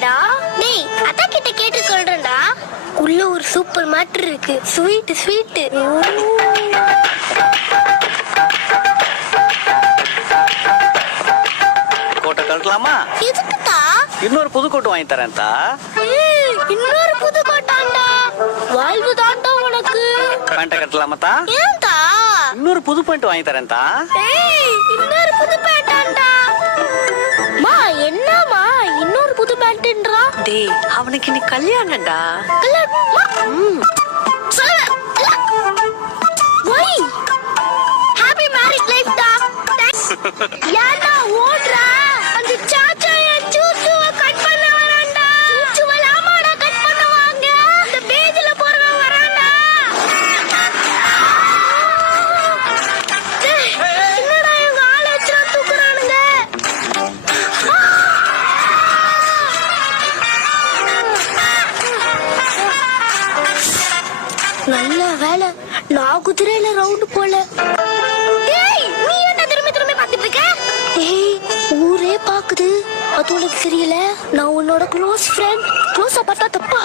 இல்லடா. டேய் அத்தா கிட்ட கேட்டு சொல்றேன்டா. உள்ள ஒரு சூப்பர் மேட்டர் இருக்கு. Sweet sweet. கோட்டை கட்டலாமா? எதுக்குதா? இன்னொரு புது கோட்டை வாங்கி தரேன் தா. இன்னொரு புது கோட்டாண்டா. வாழ்வு தாண்டா உனக்கு. பேண்ட கட்டலாமா தா? ஏன்டா? இன்னொரு புது பேண்ட் வாங்கி தரேன் தா. இன்னொரு புது பேண்டாண்டா. மா என்னமா இன்னொரு புது பேண்ட்ன்றா? டேய் அவனுக்கு நீ கல்யாணம்டா. கல்யாணம்? ஒய் ஹாப்பி மேரிட் லைஃப் டா. யாரா ஓடுறா? அந்த சாச்சா என் சூச்சுவ கட் பண்ண வரான்டா. சூச்சுவ லாமாடா கட் பண்ணுவாங்க. அந்த பேஜ்ல போறவன் வரான்டா. என்னடா இவங்க ஆள வச்சு தூக்குறானுங்க. நல்ல வேலை நான் குதிரையில ரவுண்டு போல. ஏய் நீ என்ன திரும்பி திரும்பி பார்த்துட்டு இருக்க? ஏய் ஊரே பாக்குது. அது உனக்கு தெரியல. நான் உன்னோட க்ளோஸ் ஃப்ரெண்ட். க்ளோஸா பார்த்தா தப்பா?